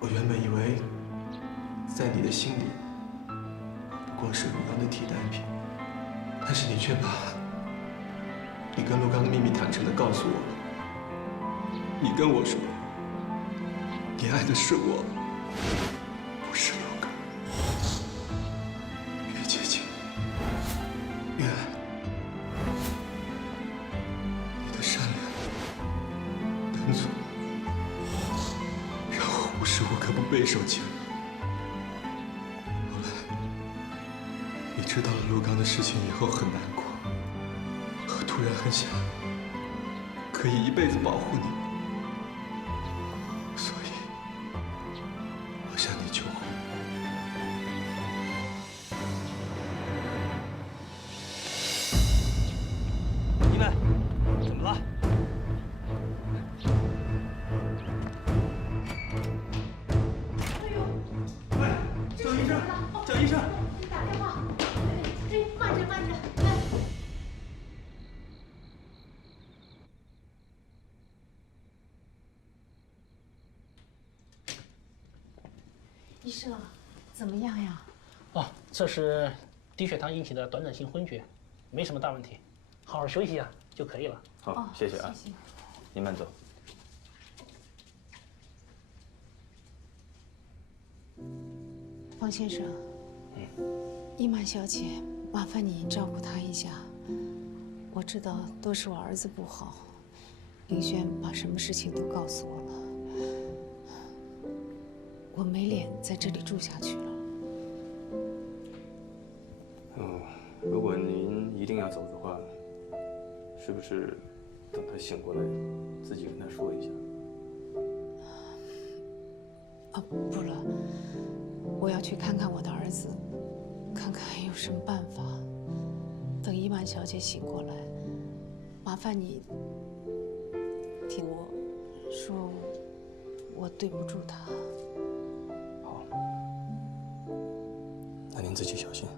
我原本以为，在你的心里，不过是陆刚的替代品，但是你却把你跟陆刚的秘密坦诚地告诉我了。你跟我说，你爱的是我，不是陆刚。越接近，越爱。你的善良、敦促，让我无时无刻不备受煎熬。后来，你知道了陆刚的事情以后很难过，我突然很想可以一辈子保护你，所以我向你求婚。你们怎么了？喂，叫医生！叫医生！你打电话。哎，慢着慢着，哎。医生，怎么样呀？哦，这是低血糖引起的短暂性昏厥，没什么大问题，好好休息啊就可以了。好，谢谢啊。谢谢。您慢走。方先生，伊曼小姐，麻烦你照顾她一下。我知道都是我儿子不好，林轩把什么事情都告诉我了，我没脸在这里住下去了。如果您一定要走的话，是不是等他醒过来，自己跟他说一下？啊，不了，我要去看看我的儿子，看看有什么办法。等伊曼小姐醒过来，麻烦你替我说，我对不住她。好，那您自己小心。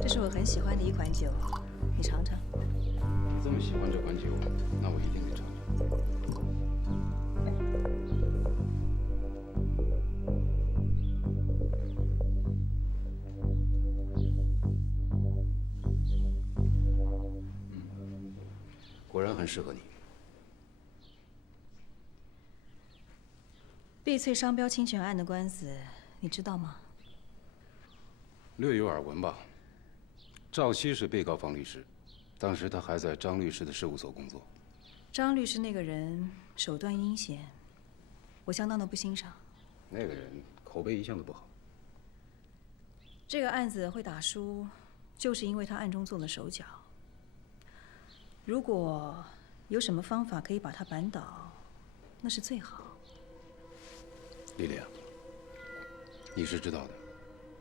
这是我很喜欢的一款酒，你尝尝。你这么喜欢这款酒，那我一定得尝尝。果然很适合你。碧翠商标侵权案的官司，你知道吗？略有耳闻吧。赵熙是被告方律师，当时他还在张律师的事务所工作。张律师那个人手段阴险，我相当的不欣赏。那个人口碑一向都不好。这个案子会打输，就是因为他暗中做了手脚。如果有什么方法可以把他扳倒，那是最好。丽丽啊，你是知道的，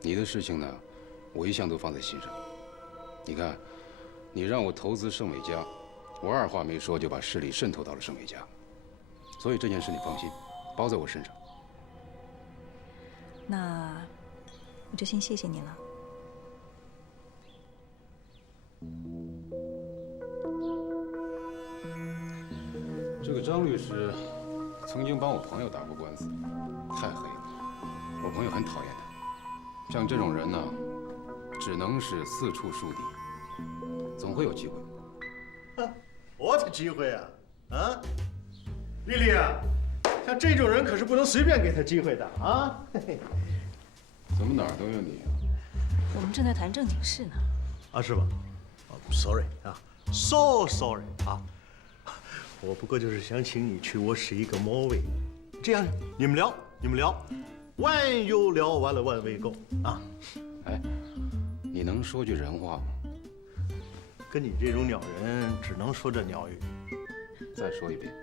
你的事情呢，我一向都放在心上。你看，你让我投资盛美家，我二话没说就把势力渗透到了盛美家，所以这件事你放心，包在我身上。那我就先谢谢你了。这个张律师曾经帮我朋友打过官司，太黑了，我朋友很讨厌他。像这种人呢，只能是四处树敌，总会有机会。我的机会啊！啊，丽丽啊，像这种人可是不能随便给他机会的啊！嘿嘿，怎么哪儿都有你啊？我们正在谈正经事呢。啊，是吧？哦 ，sorry 啊，so sorry 啊，我不过就是想请你去我使一个魔位，这样你们聊，万有聊完了万未够啊！哎，你能说句人话吗？跟你这种鸟人，只能说这鸟语。再说一遍。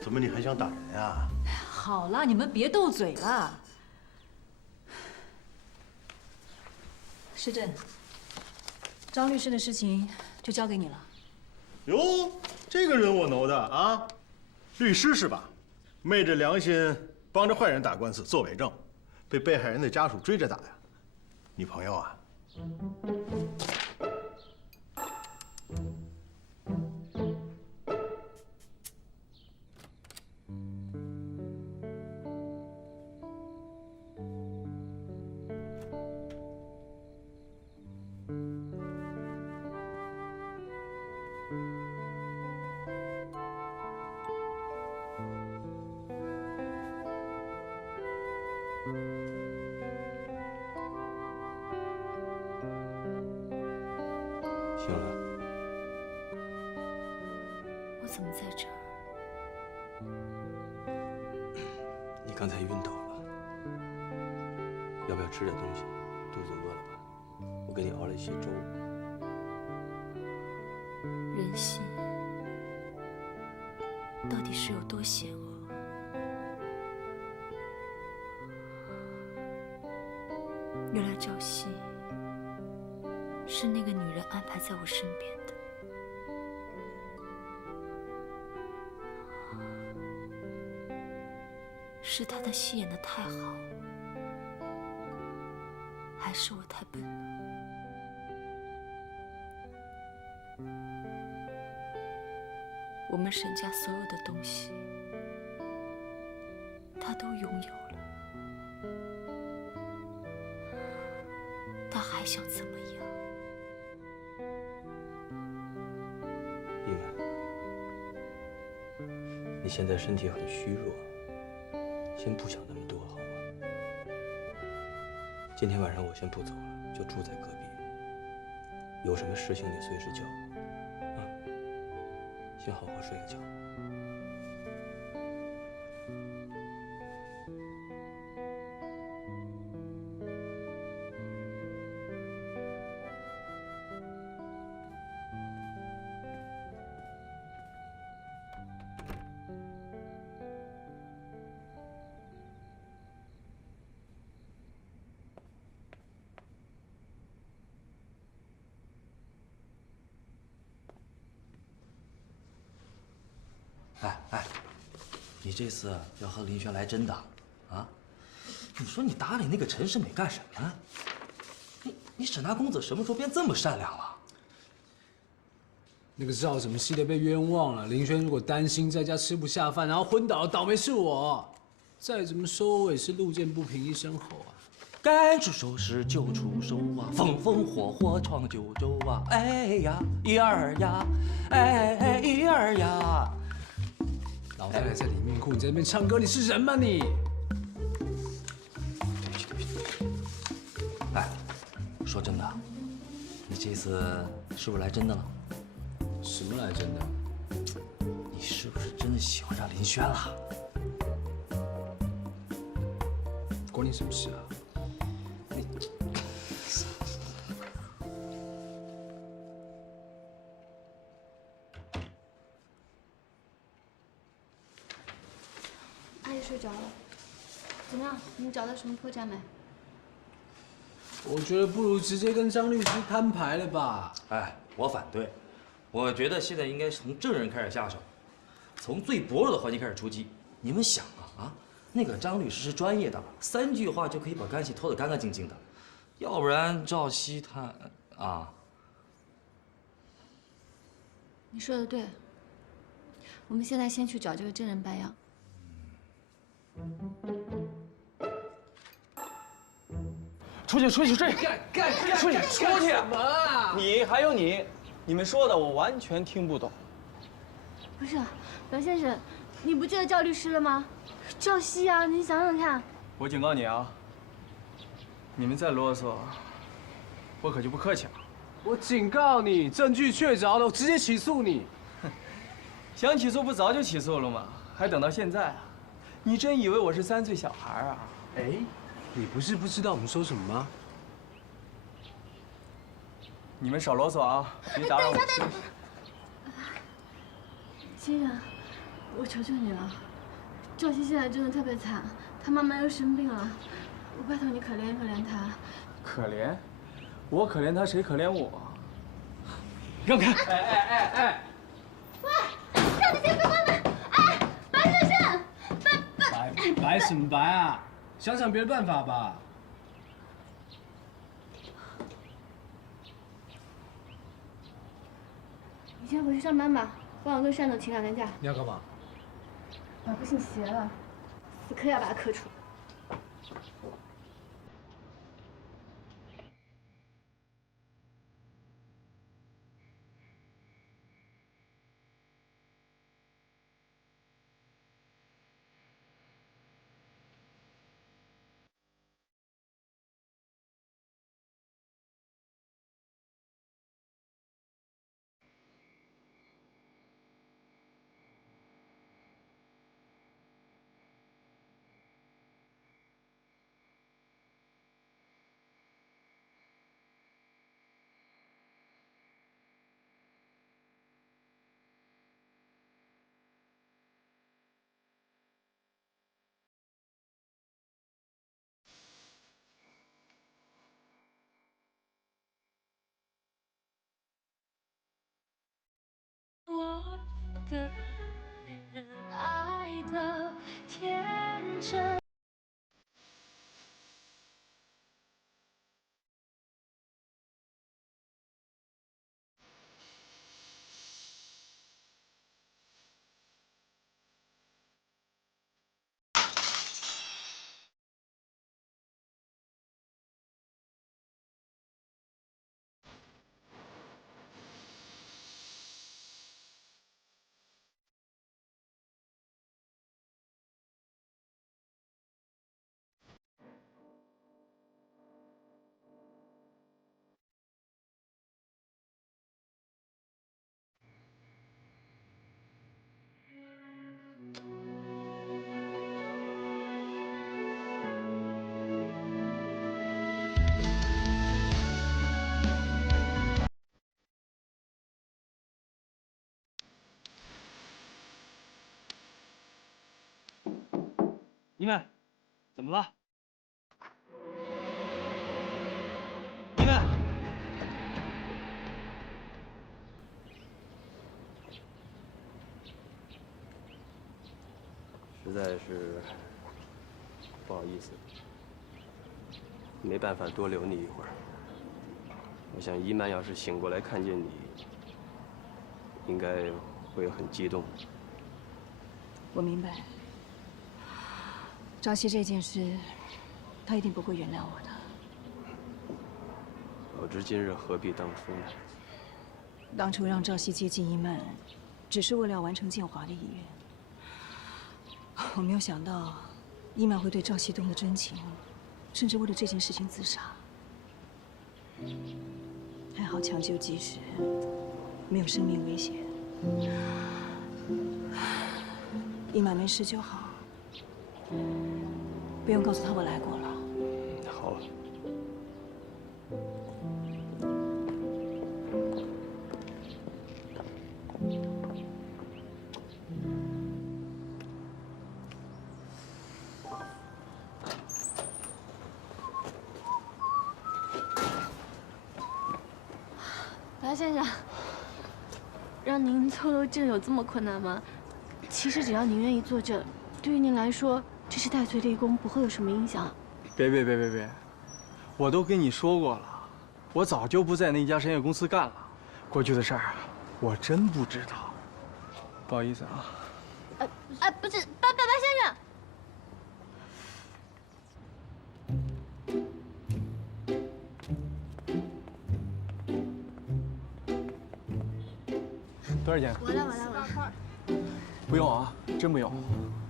怎么你还想打人呀？好了，你们别斗嘴了。施政，张律师的事情就交给你了。哟，这个人我know的啊，律师是吧？昧着良心帮着坏人打官司做伪证，被被害人的家属追着打呀。你朋友啊？醒了。我怎么在这儿？你刚才晕倒了，要不要吃点东西？肚子饿了吧？我给你熬了一些粥。人心到底是有多险恶？原来赵熙是那个女人安排在我身边的。是她的戏演得太好，还是我太笨了？我们沈家所有的东西，她都拥有了，她还想怎么样？依然，你现在身体很虚弱，先不想那么多，好吗？今天晚上我先不走了，就住在隔壁。有什么事情你随时叫我，啊？先好好睡个觉。哎，你这次要和林轩来真的啊？你说你搭理那个陈世美干什么呢？你沈大公子什么时候变这么善良了？那个赵什么系的被冤枉了，林轩如果担心在家吃不下饭，然后昏倒，倒霉是我。再怎么说我也是路见不平一声吼啊。该出手时就出手啊，风风火火闯九州啊！哎呀，一儿呀，哎一儿呀。老太太在里面哭，你在那边唱歌，你是人吗你？哎，说真的，你这次是不是来真的了？什么来真的？你是不是真的喜欢上林轩了？关你什么事啊？阿姨睡着了，怎么样？你找到什么破绽没？我觉得不如直接跟张律师摊牌了吧。哎，我反对。我觉得现在应该从证人开始下手，从最薄弱的环节开始出击。你们想啊，那个张律师是专业的，3句话就可以把干系偷得干干净净的，要不然赵熙他啊。你说的对，我们现在先去找这个证人白杨。出去！出去！什么啊？你还有你，你们说的我完全听不懂。不是，梁先生，你不记得赵律师了吗？赵熙啊，你想想看。我警告你啊，你们再啰嗦，我可就不客气了。我警告你，证据确凿了，我直接起诉你。想起诉不早就起诉了吗？还等到现在啊？你真以为我是3岁小孩啊？哎，你不是不知道我们说什么吗？你们少啰嗦啊，别打扰我休息。先生，我求求你了，赵熙现在真的特别惨，他妈妈又生病了，我拜托你可怜可怜他。可怜？我可怜他，谁可怜我？让开！哎！喂，让你先别关门！哎，白先生，白什么白啊？想想别的办法吧。你先回去上班吧，帮我跟单总请2天假。你要干嘛？把不信邪了，死磕要把他磕出。我的人爱的天真。一曼，怎么了？一曼，实在是不好意思，没办法多留你一会儿。我想伊曼要是醒过来看见你，应该会很激动。我明白，朝夕这件事，他一定不会原谅我的。早知今日，何必当初呢？当初让朝夕接近伊曼，只是为了要完成建华的意愿。我没有想到，伊曼会对朝夕动了真情，甚至为了这件事情自杀。还好抢救及时，没有生命危险。伊曼没事就好，不用告诉他我来过了。好。白先生，让您做漏证有这么困难吗？其实只要您愿意作证，对于您来说，这是戴罪立功，不会有什么影响。别！我都跟你说过了，我早就不在那家商业公司干了。过去的事儿，我真不知道。不好意思啊。不是，白先生。多少钱？我来。不用啊，真不用。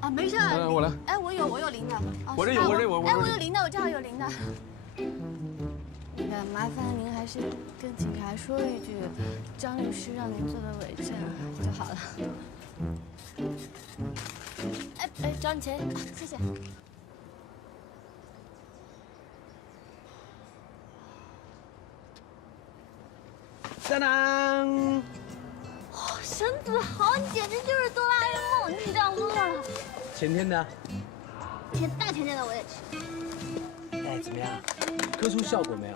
啊，没事。我来。哎，我有零的。我这有。哎，我有零的，我正好有零的。那个，麻烦您还是跟警察说一句，张律师让您做的伪证就好了。哎，找你钱，谢谢。当当。神子豪，你简直就是哆啦 A 梦！你知道前天的。大前天的我也吃。哎，怎么样？磕出效果没有？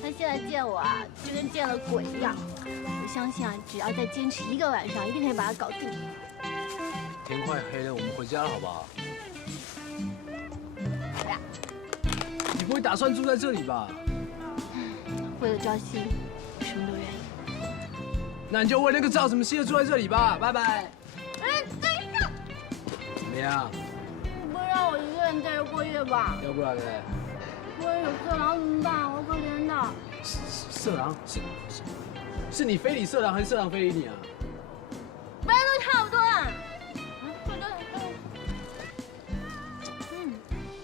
他现在见我啊，就跟见了鬼一样。我相信啊，只要再坚持1个晚上，一定可以把他搞定。天快黑了，我们回家了，好不好？好呀。你不会打算住在这里吧？为了朝夕，我什么都愿意。那你就为那个赵什么希的住在这里吧，拜拜。哎，等一下！怎么样？你不让我一个人在这过夜吧？要不然呢？万一有色狼怎么办？好可怜的。色狼是你非礼色狼，还是色狼非礼你啊？本来都差不多了。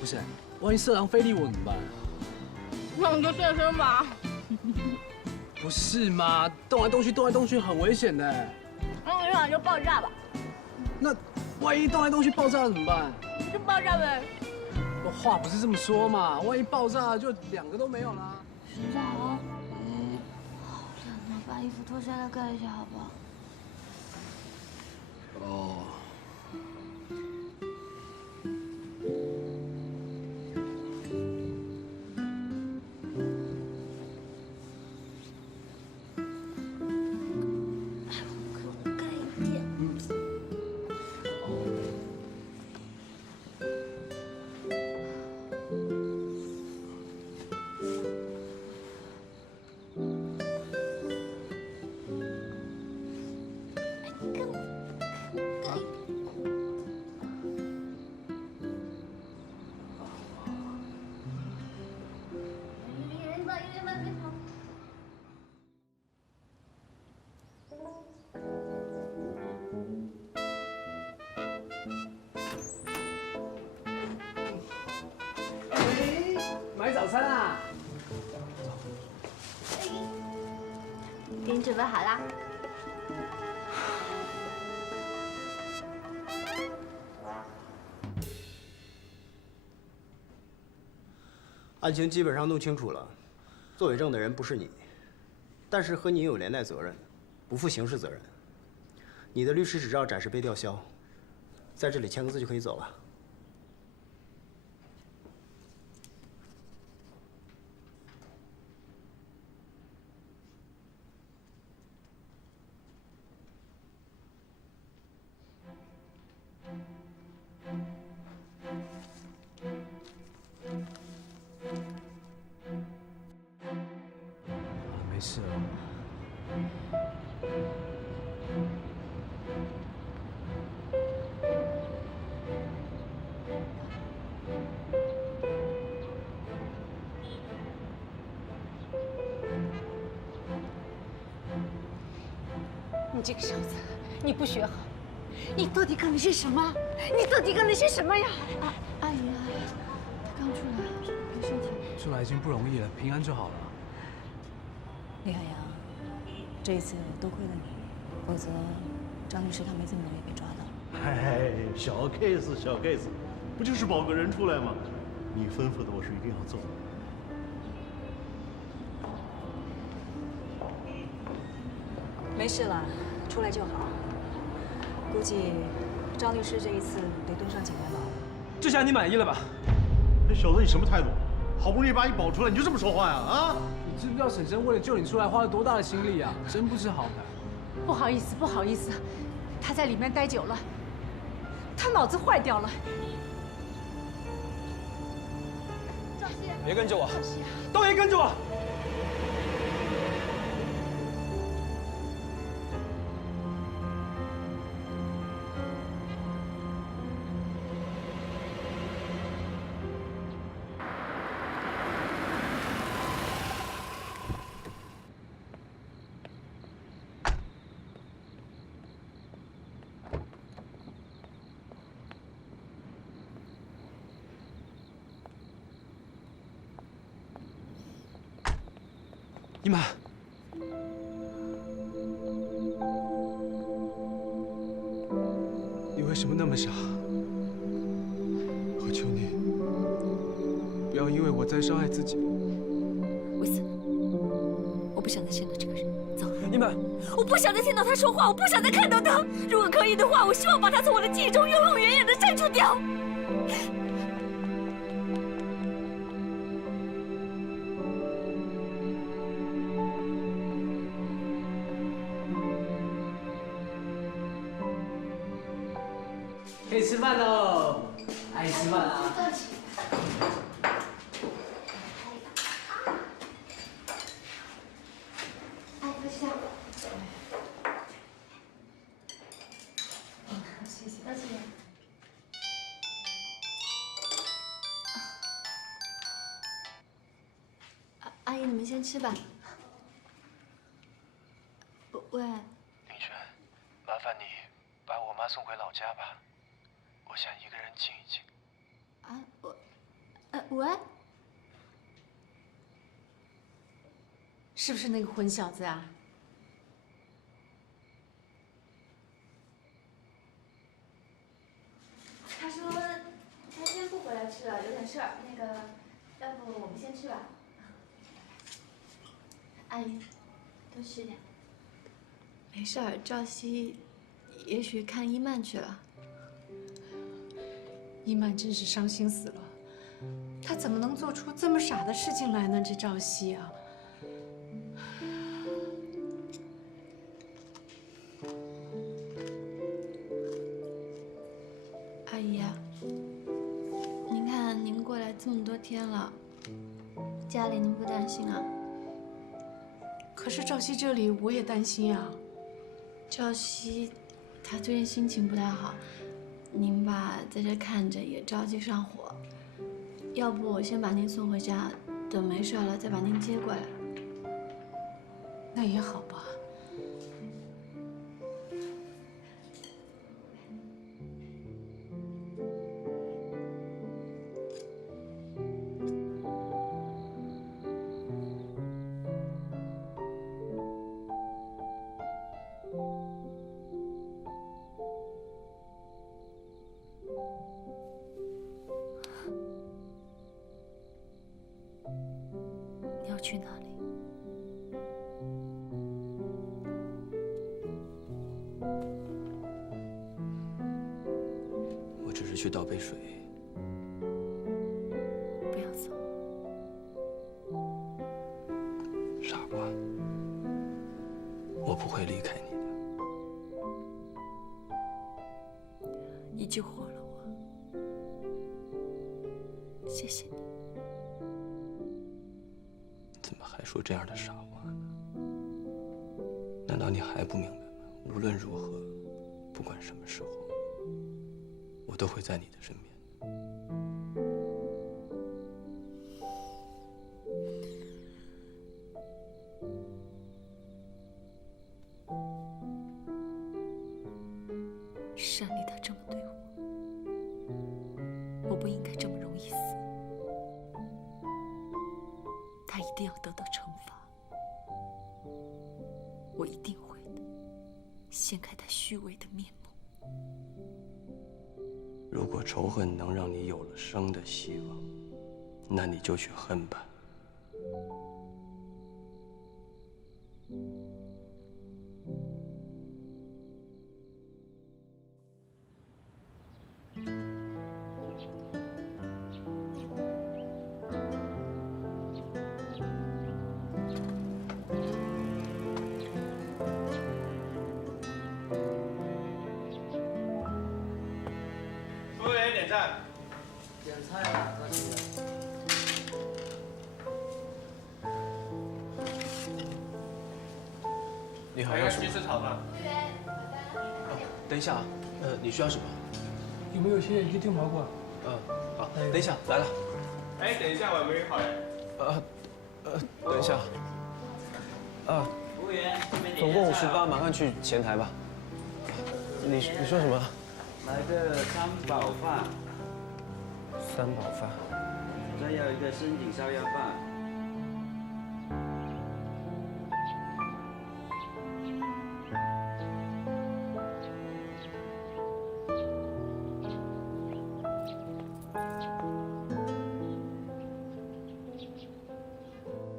不是，万一色狼非礼我怎么办？那你就现身吧。不是嘛，动来动去很危险的。那我想就爆炸吧。那万一动来动去爆炸了怎么办？就爆炸呗。话不是这么说嘛，万一爆炸了就2个都没有了。沈大豪，好冷啊，把衣服脱下来盖一下好不好？哦。买早餐啊！给你准备好啦。案情基本上弄清楚了，作伪证的人不是你，但是和你有连带责任，不负刑事责任。你的律师执照暂时被吊销，在这里签个字就可以走了。没事了。你这个小子，你不学好，你到底干了些什么？你到底干了些什么呀？阿姨，他刚出来，没事情。出来已经不容易了，平安就好了。李海洋，这一次多亏了你，否则张律师他没这么容易被抓到。哎，小 case 小 case， 不就是保个人出来吗？你吩咐的我是一定要做的。没事了，出来就好。估计张律师这一次得蹲上几年牢。这下你满意了吧？这小子你什么态度？好不容易把你保出来，你就这么说话呀？啊！你知不知道婶婶为了救你出来花了多大的心力啊？真不知好歹。不好意思，不好意思，他在里面待久了，他脑子坏掉了。赵熙，别跟着我，都别跟着我！姨妈，你为什么那么傻？我求你，不要因为我再伤害自己。为此，我不不想再见到这个人，走。你们，我不想再听到他说话，我不想再看到他。如果可以的话，我希望把他从我的记忆中永永远远的删除掉。可以吃饭喽，阿姨吃饭啊。哎，不是。谢谢，谢谢。阿姨，你们先吃吧。喂。林轩，麻烦你把我妈送回老家吧，我想一个人静一静。啊，喂。是不是那个混小子啊？他说他今天不回来吃了，有点事儿。那个，要不我们先吃吧。阿姨，多吃点。没事儿，赵熙也许看伊曼去了。伊曼真是伤心死了，他怎么能做出这么傻的事情来呢？这赵熙啊！阿姨，您看您过来这么多天了，家里您不担心啊？可是赵熙这里我也担心啊。赵熙，他最近心情不太好，您吧在这看着也着急上火。要不我先把您送回家，等没事了再把您接过来。那也好吧。你要去哪里？我只是去倒杯水。不要走。傻瓜，我不会离开你的。你救活了我，谢谢你。怎么还说这样的傻话呢？难道你还不明白吗？无论如何，不管什么时候，我都会在你的身边。山里他这么对我，我不应该这么容易死。他一定要得到惩罚，我一定会的，掀开他虚伪的面目。如果仇恨能让你有了生的希望，那你就去恨吧。服务员点菜。点菜了，大姐。你好，要什么？鸡翅炒饭。等一下啊，你需要什么？有没有些一个电话过？好，等一下，来了。哎，等一下，我没人好哎。等一下。服务员，总共58，马上去前台吧。你说什么？来个三宝饭，三宝饭。再要一个深井烧鸭饭。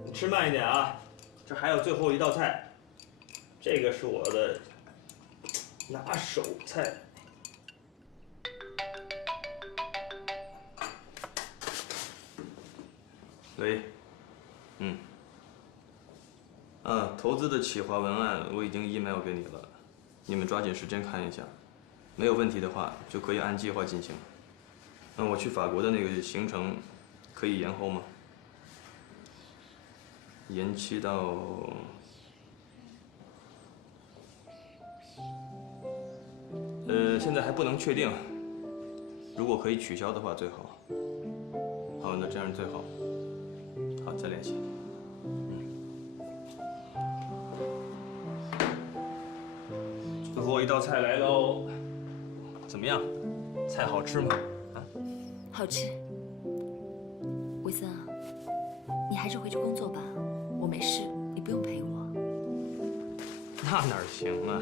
你吃慢一点啊，这还有最后一道菜，这个是我的拿手菜。喂，投资的企划文案我已经 email 给你了，你们抓紧时间看一下，没有问题的话就可以按计划进行。我去法国的那个行程可以延后吗？延期到现在还不能确定，如果可以取消的话最好。好，那这样最好。好，再联系。最后一道菜来喽，怎么样？菜好吃吗？啊？好吃。维森啊，你还是回去工作吧，我没事，你不用陪我。那哪行啊？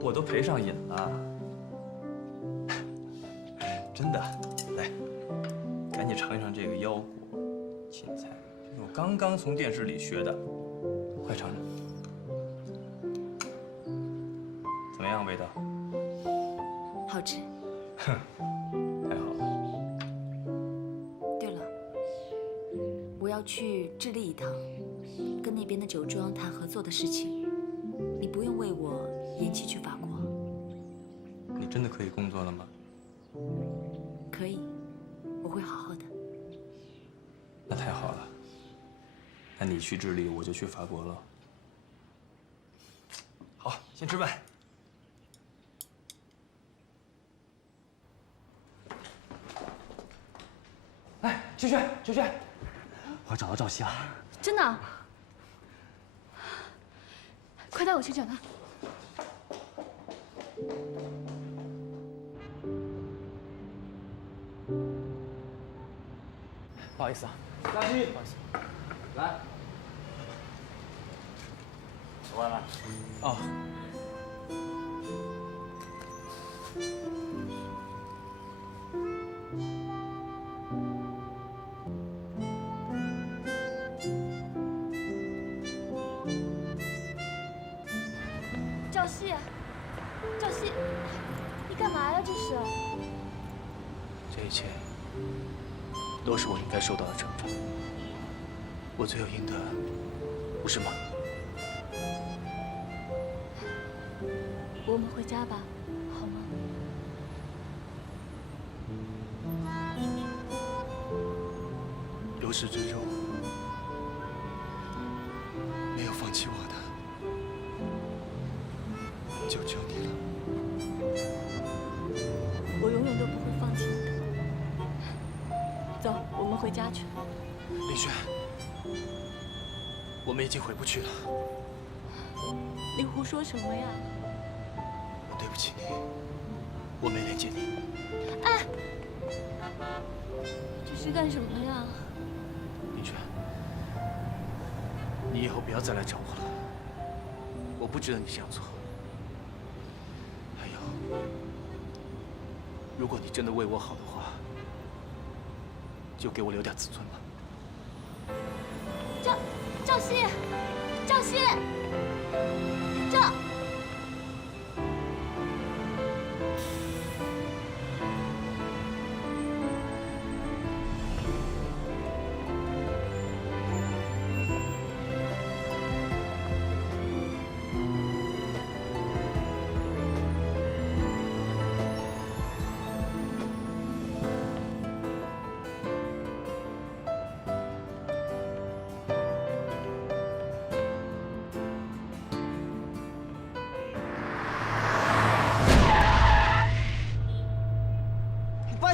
我都陪上瘾了。真的，来，赶紧尝一尝这个腰果芹菜，这是我刚刚从电视里学的，快尝尝。怎么样，味道？好吃。哼，太好了。对了，我要去智利一趟，跟那边的酒庄谈合作的事情，你不用为我延期去法国。你真的可以工作了吗？可以，我会好好的。那太好了。那你去智利，我就去法国了。好，先吃饭。哎，萱萱，我找到赵熙了。真的？快带我去找他。不好意思啊，赵熙，不好意思，来，吃完了。哦。赵熙，你干嘛呀？这是？这一切都是我应该受到的惩罚，我罪有应得，不是吗？我们回家吧，好吗？由始至终没有放弃我的，求求你了。我永远都不会放弃你的。走，我们回家去。林轩，我们已经回不去了。你胡说什么呀？我对不起你，我没连接你。哎，这是干什么呀？林轩，你以后不要再来找我了，我不值得你这样做。还有，如果你真的为我好的话，就给我留点自尊吧。赵熙，赵熙，赵。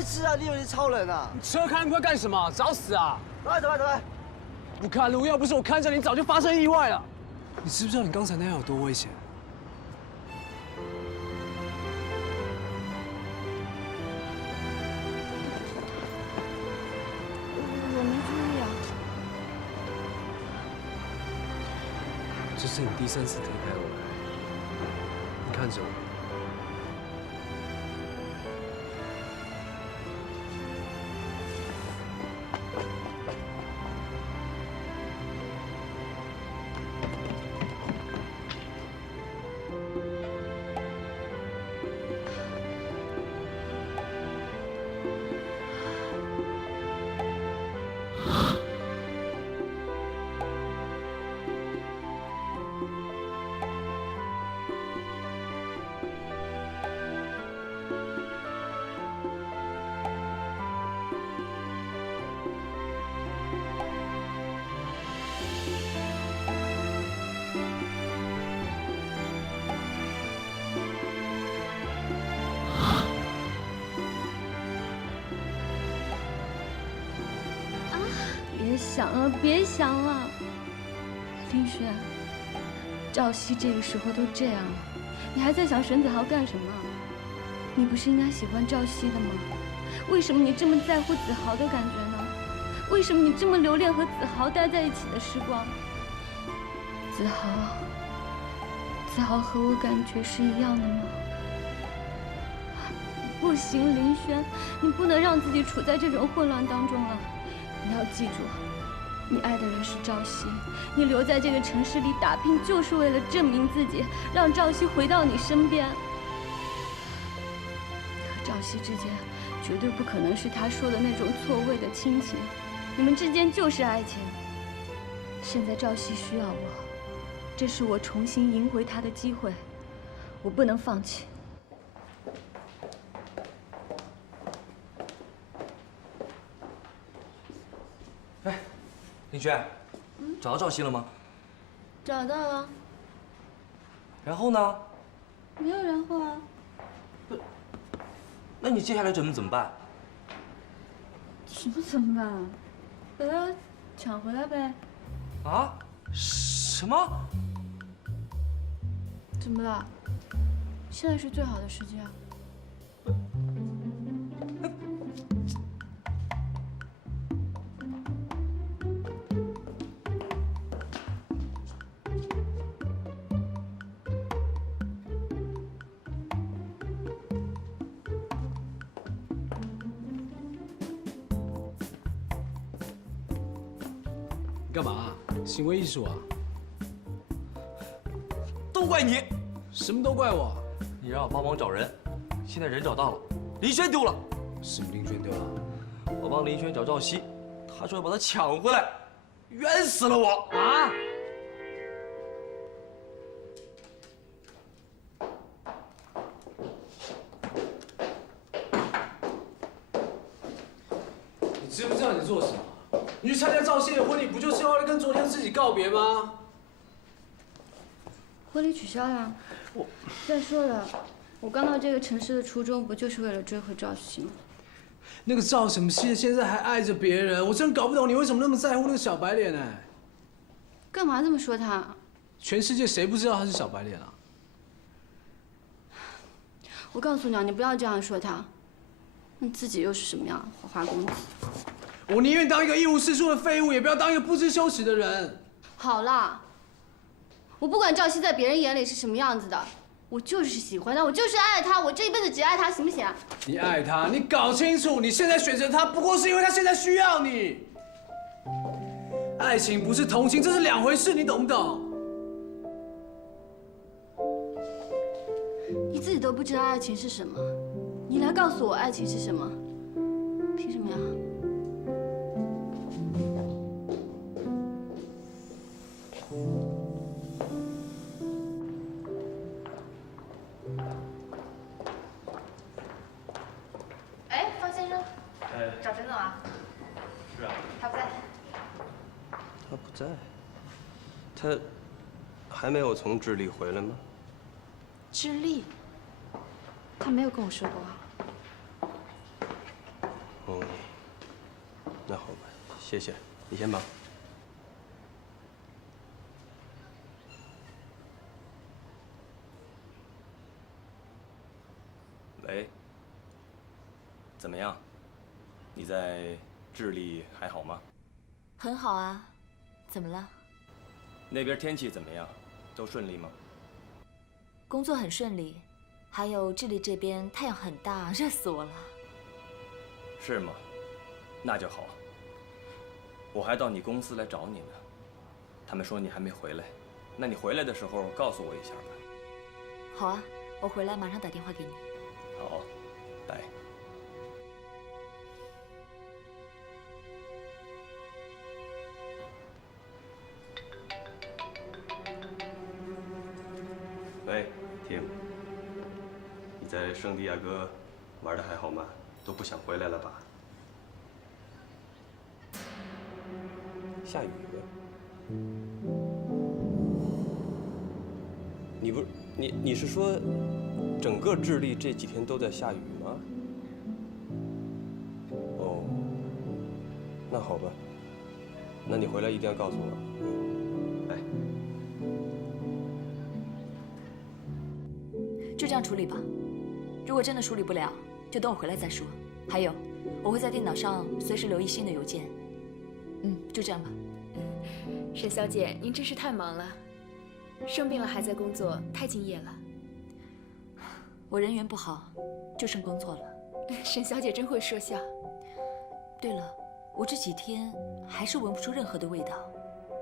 是啊，你以为是超人啊？你车开那么快干什么？找死啊！走开，走开，走开！不看路，要不是我看着你，早就发生意外了。你知不知道你刚才那样有多危险？我没注意啊。这是你第3次离开我，你看着我。想了，别想了。林轩，赵熙这个时候都这样了，你还在想沈子豪干什么？你不是应该喜欢赵熙的吗？为什么你这么在乎子豪的感觉呢？为什么你这么留恋和子豪待在一起的时光？子豪和我感觉是一样的吗？不行，林轩，你不能让自己处在这种混乱当中了。你要记住，你爱的人是赵熙，你留在这个城市里打拼，就是为了证明自己，让赵熙回到你身边。和赵熙之间绝对不可能是他说的那种错位的亲情，你们之间就是爱情。现在赵熙需要我，这是我重新赢回他的机会，我不能放弃。哎，林轩，找到赵熙了吗？找到了。然后呢？没有然后啊。那你接下来准备怎么办？什么怎么办？把他抢回来呗。啊？什么？怎么了？现在是最好的时机啊！干嘛？行为艺术啊？都怪你！什么都怪我？你让我帮忙找人，现在人找到了，林轩丢了。什么林轩丢了？我帮林轩找赵熙，他说要把他抢回来，冤死了我啊！你知不知道你在做什么？你去参加赵熙的婚礼，不就是为了跟昨天自己告别吗？婚礼取消了。再说了，我刚到这个城市的初衷不就是为了追回赵熙吗？那个赵什么熙现在还爱着别人，我真搞不懂你为什么那么在乎那个小白脸呢？干嘛这么说他？全世界谁不知道他是小白脸啊？我告诉你啊，你不要这样说他，你自己又是什么样，花花公子？我宁愿当一个一无是处的废物，也不要当一个不知羞耻的人。好啦，我不管赵熙在别人眼里是什么样子的，我就是喜欢他，我就是爱他，我这一辈子只爱他，行不行？你爱他，你搞清楚，你现在选择他，不过是因为他现在需要你。爱情不是同情，这是两回事，你懂不懂？你自己都不知道爱情是什么，你来告诉我爱情是什么？凭什么呀？哎，方先生，哎，找沈总啊？是啊。他不在。他不在，他还没有从智利回来吗？智利？他没有跟我说过。哦，那好吧，谢谢，你先忙。喂，怎么样？你在智利还好吗？很好啊，怎么了？那边天气怎么样？都顺利吗？工作很顺利，还有智利这边太阳很大，热死我了。是吗？那就好。我还到你公司来找你呢，他们说你还没回来，那你回来的时候告诉我一下吧。好啊，我回来马上打电话给你。好，拜。喂，婷，你在圣地亚哥玩的还好吗？都不想回来了吧？下雨了？你不是你是说整个智利这几天都在下雨吗？哦，那好吧。那你回来一定要告诉我。来，就这样处理吧。如果真的处理不了，就等我回来再说。还有，我会在电脑上随时留意新的邮件。就这样吧。沈小姐，您真是太忙了，生病了还在工作，太敬业了。我人缘不好，就剩工作了。沈小姐真会说笑。对了，我这几天还是闻不出任何的味道，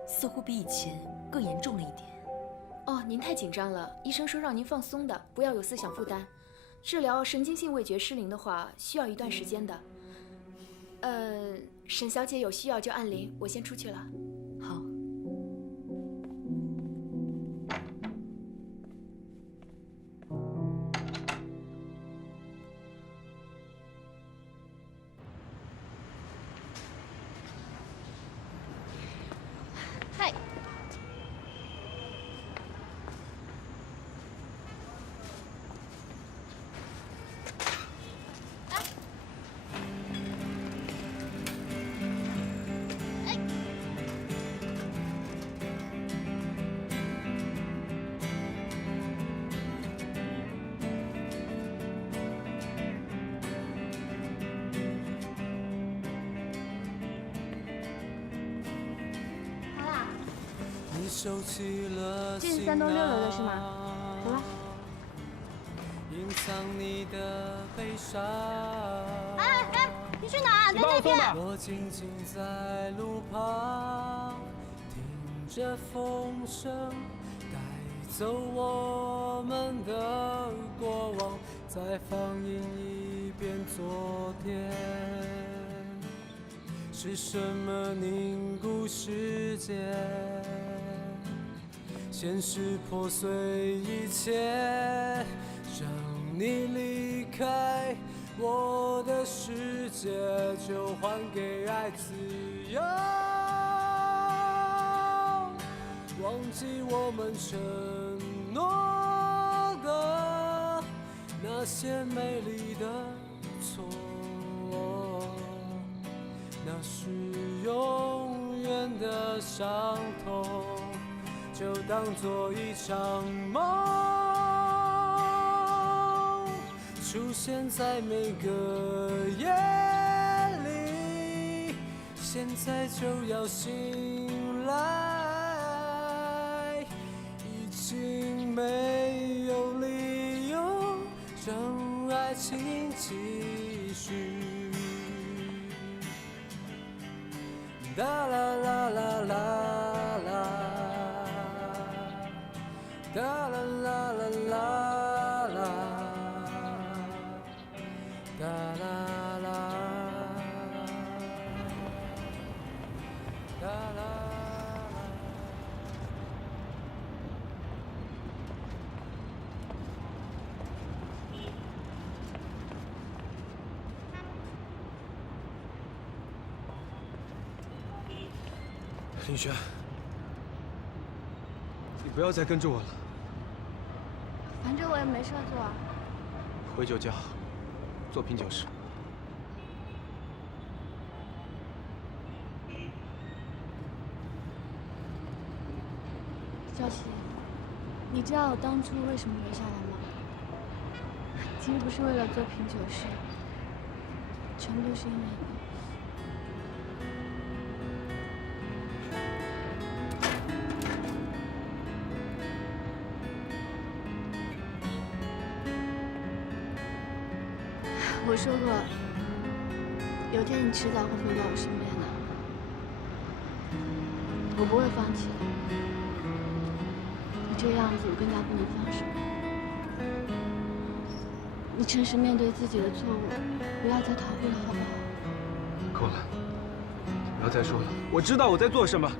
似乎比以前更严重了一点。哦，您太紧张了，医生说让您放松的，不要有思想负担。治疗神经性味觉失灵的话，需要一段时间的。沈小姐有需要就按铃，我先出去了。好。嗨。这是3栋6楼的是吗？走了。哎，你去哪？在那边。我静静在路旁，听着风声，带走我们的过往，再放映一遍昨天。是什么凝固时间？现实破碎一切，让你离开我的世界，就还给爱自由。忘记我们承诺的那些美丽的错，那是永远的伤痛。就当作一场梦，出现在每个夜里。现在就要醒来，已经没有理由让爱情继续。哒啦啦啦啦啦。哒啦啦啦啦啦，哒啦啦，哒啦。林轩，你不要再跟着我了。反正我也没事做啊。回酒窖，做品酒师。小希，你知道我当初为什么留下来吗？其实不是为了做品酒师，全部都是因为你。我说过，有天你迟早会回到我身边的，我不会放弃的。你这个样子，我更加不能放手。你诚实面对自己的错误，不要再逃避了，好不好？够了，不要再说了。我知道我在做什么，